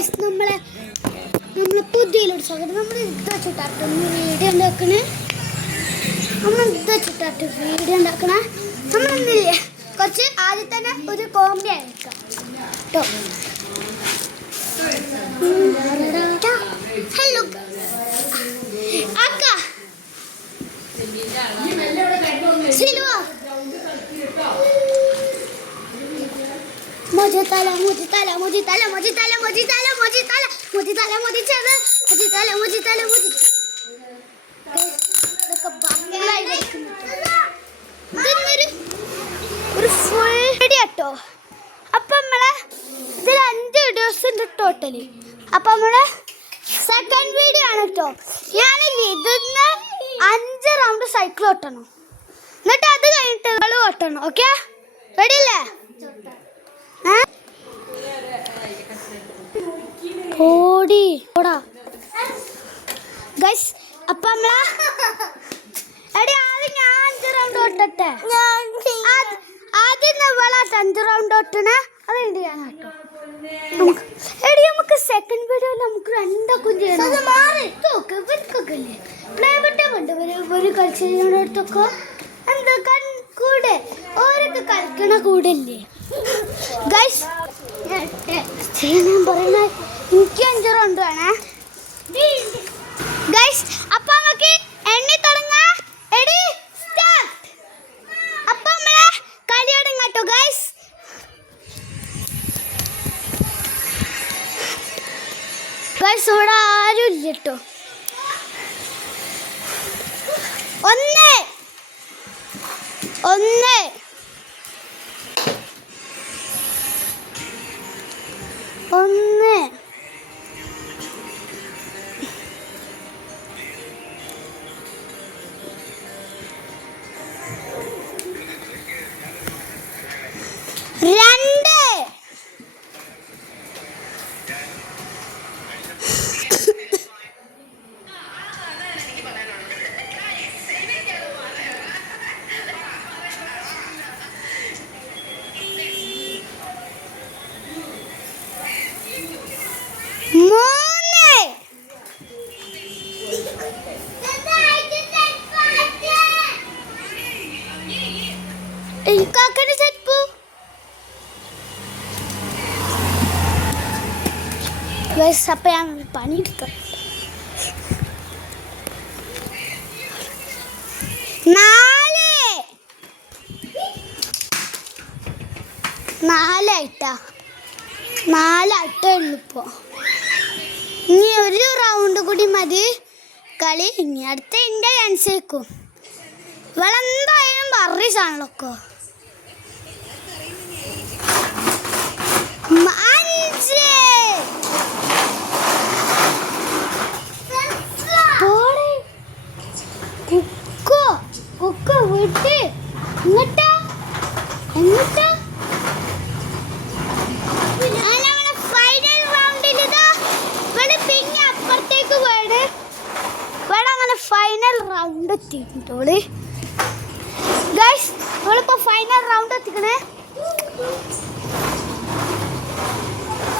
Guys നമ്മളെ പുതിയൊരു സ്വാഗതം. നമ്മൾ ഇത് വെച്ചിട്ടാണ് വീഡിയോ ഉണ്ടാക്കണേ. നമ്മളൊന്നില്ലേ കുറച്ച് ആദ്യം തന്നെ ഒരു കോമഡി ആയിരിക്കാം കേട്ടോ. ഹലോ അക്ക സിൽവ मुझे ताला मुझे ताला मुझे ताला मुझे ताला मुझे ताला मुझे ताला मुझे ताला मुझे ताला मुझे ताला मुझे ताला मुझे ഒരു ഫുൾ കേട്ടോ. അപ്പം നമ്മളെ ഇതിൽ 5 വീഡിയോസ് ഉണ്ട് ടോട്ടലി. അപ്പം നമ്മളെ സെക്കൻഡ് വീഡിയോ ആണ് കേട്ടോ. ഞാനില്ലേ ഇതിന്ന് 5 റൗണ്ട് സൈക്കിൾ ഓട്ടണം, എന്നിട്ട് അത് കഴിഞ്ഞിട്ട് ഓട്ടണം. ഓക്കെ, റെഡി അല്ലേ? ഓടി ഓടാ ഗൈസ്. അപ്പൊ നമ്മളെ എടി ആദ്യം ഞാൻ 5 റൗണ്ട് ഓട്ടട്ടെ. ആദ്യം നമ്മളാട്ട് 5 റൗണ്ട് ഓട്ടണേ. അത് കഴിഞ്ഞിട്ട് ഞാൻ ആട്ടോ. എടി നമുക്ക് സെക്കൻഡ് വീഡിയോയിൽ നമുക്ക് രണ്ടൊക്കെ ചെയ്യണം. പ്ലേ ബട്ടൺ ഉണ്ട് ഒരു കളിച്ചൊക്കെ എന്താ കൂടെ ഓരൊക്കെ കളിക്കണ കൂടെ ഇല്ലേ ഗൈസ്. ഞാൻ പറയണ എനിക്ക് 5 റൗണ്ട് വേണേ ഗൈസ്. അപ്പൊ നമുക്ക് എണ്ണി തുടങ്ങാം. എടി സ്റ്റാർട്ട്. അപ്പൊ നമ്മളെ കളി തുടങ്ങാട്ടോ ഗൈസ്. ഗൈസ് ഇവിടെ ആരും ഇല്ല കേട്ടോ. 1 അപ്പൊ ഞാൻ പണിയെടുക്കാം. 4 ആയിട്ടാ 4 ആയിട്ടേ ഉള്ളൂ ഇപ്പോ. ഇനി ഒരു റൗണ്ട് കൂടി മതി കളി. ഇനി അടുത്ത എൻ്റെ ചാൻസ് വെക്കും. ഇവളെന്തായാലും പറയണല്ലോ. 5 ഫൈനൽ റൗണ്ട് എത്തിക്കോളി ഗൈസ്. നമ്മളിപ്പോ ഫൈനൽ റൗണ്ട് എത്തിക്കണേ.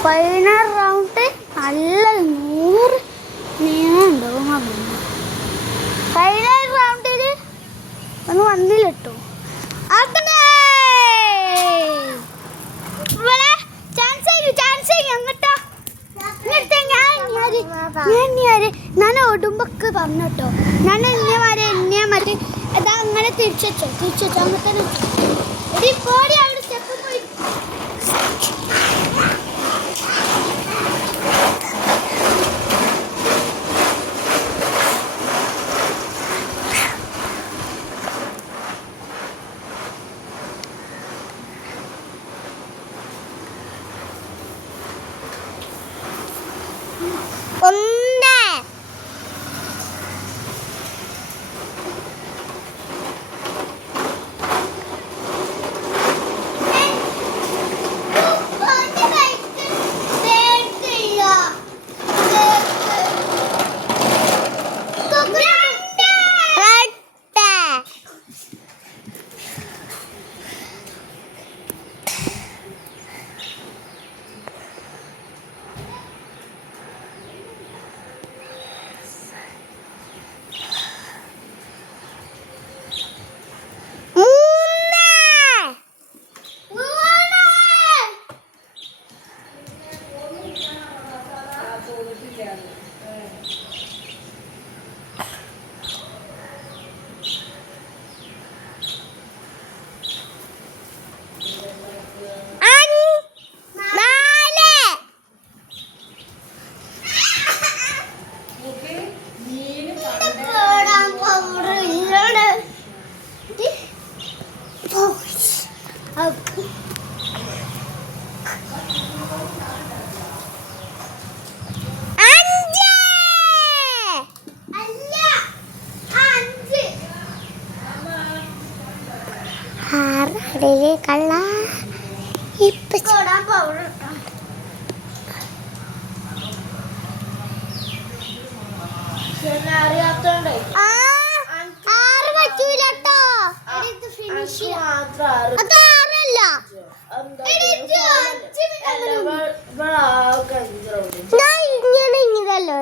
ഫൈനൽ റൗണ്ട് നല്ല 100 ഉണ്ടാവും. ഫൈനൽ റൗണ്ടിൽ ഒന്നും വന്നില്ല കേട്ടോ. ഞാൻ ഓടുമ്പൊക്കെ പറഞ്ഞോട്ടോ. ഞാൻ എന്നെ മറ്റേ അതാ അങ്ങനെ തിരിച്ചോ അങ്ങനെ തന്നെ. പോടി അവിടെ സ്റ്റെപ്പ് പോയി. കള്ള ഇപ്പൊ അറിയാത്തോണ്ടേ ആറ് പറ്റൂലട്ടോ അത് ആറല്ല ഞാൻ ഇങ്ങനെ ഇങ്ങനല്ലോ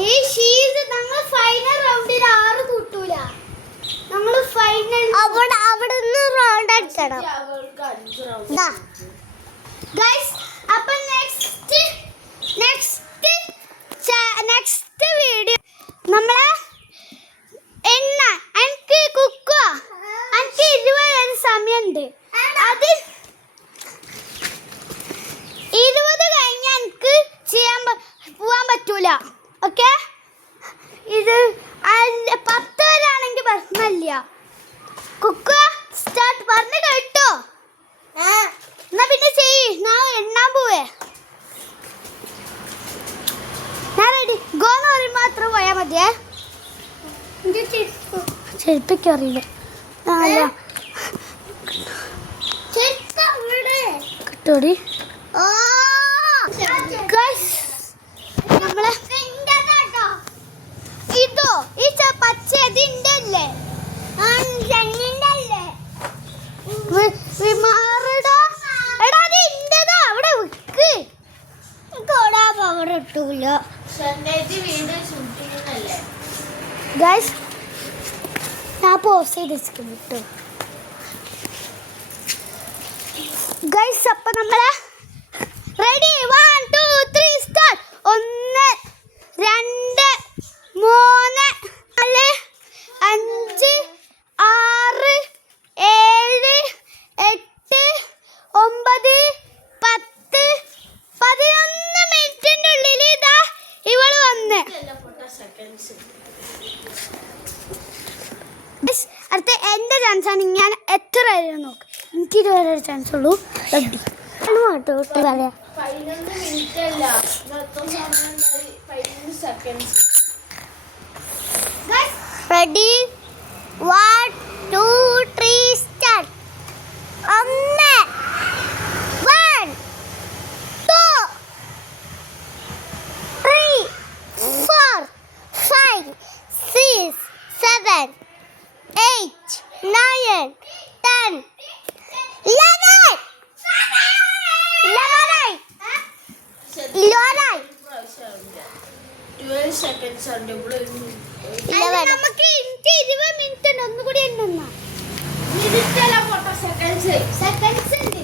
ഈ ഷീസ് ഞങ്ങൾ ഫൈനൽ റൗണ്ടിൽ 6 കൂട്ടൂല നമ്മൾ ഫൈനൽ അവിടെ നിന്ന് റൗണ്ട് അടിക്കണം ഗയ്സ് അപ്പോൾ നെക്സ്റ്റ് വീഡിയോ നമ്മളെ എണ്ണ എനിക്ക് കുക്കോ എനിക്ക് 20 സമയമുണ്ട് അത് 20 കഴിഞ്ഞാൽ എനിക്ക് പോവാൻ പറ്റൂല ഓക്കെ ഇത് 10 വരാണെങ്കിൽ പ്രശ്നമില്ല കുക്കോ സ്റ്റാർട്ട് പറഞ്ഞു കേട്ടോ എന്നാ പിന്നെ ചെയ്യ് ഞാൻ എണ്ണാൻ പോവേ ഞാൻ റെഡി ഗോന്ന് പറയും മാത്രം പോയാൽ മതിയേ ചെരുപ്പിക്ക് അറിയില്ല കിട്ടോടി നമ്മളെ ഇതോ ഈ പച്ച ഇതിന്റെ അല്ലേ ഗൈസ് ഞാൻ പോസ്റ്റ് ചെയ്ത് വെച്ചിട്ടുണ്ട് കേട്ടോ ഗൈസ് അപ്പൊ നമ്മളെ റെഡി 1 2 3 സ്റ്റാർട്ട് 1 2 3 4 5 6 7 8 9 10 11 മിനിറ്റിന്റെ ഉള്ളിൽ ഇതാ ഇവള് വന്ന് അടുത്ത എൻ്റെ ചാൻസാണ് ഞാൻ എത്ര വരെ നോക്ക് എനിക്ക് 20 വരെ ചാൻസ് ഉള്ളൂ റെഡി കേട്ടോ പറയാം റെഡി 1 2 3 സ്റ്റാർട്ട് 1 1 2 3 4 5 6 7 8 9 10 11 നമുക്ക് 20 മിനിറ്റ് ഉണ്ട് ഒന്നുകൂടി സെക്കൻഡ്സ് ഉണ്ട്